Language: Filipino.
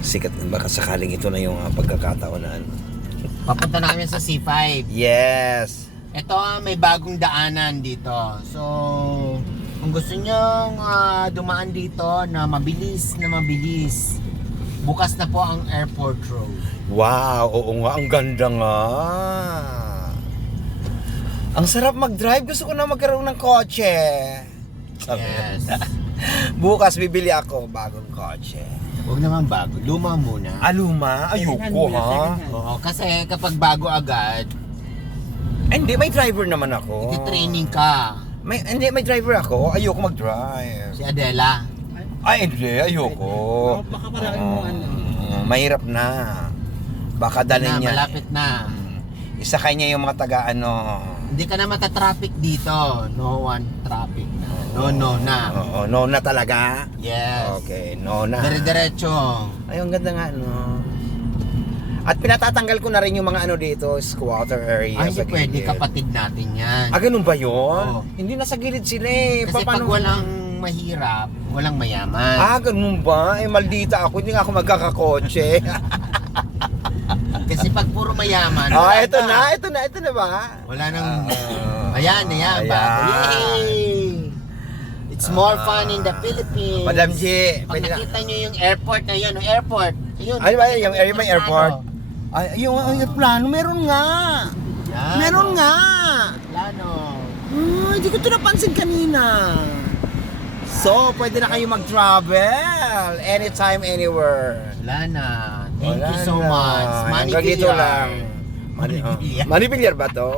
Sikat, baka sakaling ito na yung pagkakataon na ano. Papunta na kami sa C5. Yes! Ito may bagong daanan dito. So, kung gusto nyo dumaan dito na mabilis, bukas na po ang airport road. Wow, oo nga, ang ganda nga. Ang sarap mag-drive. Gusto ko na magkaroon ng kotse. Sabi. Yes. Bukas bibili ako bagong kotse. Huwag naman bago, luma muna. Luma? Ayoko ha. Oo, kasi kapag bago agad, Hindi, may driver naman ako. iti-training ka. May driver ako. Ayoko mag-drive. Si Adela. Ay, hindi. Ayoko. Baka parang mo ano. Mahirap na. Baka dalhin niya. Malapit na. Isa kanya yung mga taga ano. Hindi ka na matatraffic dito. No one traffic na. No na. Oo, no na talaga. Yes. Okay, no na. Dire-diretso. Ay, ang ganda nga, no. At pinatatanggal ko na rin yung mga ano dito, squatter area Ay, hindi sa pwede, gilid. kapatid natin yan. Ganun ba yun? Oo. Hindi nasa gilid sila eh. Kasi pag walang mahirap, walang mayaman. Ganun ba? Maldita ako, hindi nga ako magkakakotse. Kasi pag puro mayaman, Ito na ba? Wala nang... ayan, ayan. bago. Yay! It's more fun in the Philippines. Madam G, Pag pwede na. nakita nyo yung airport na yun, airport. Ayun, Ano ba yung may airport? Ay, yung plano, meron nga. Yan, Meron nga. Plano. Hindi ko ito napansin kanina. So, pwede na kayo mag-travel anytime, anywhere. Wala na. Thank Wala you so na. much. Manny Hanggang dito Villar. lang. Manny Villar ba to?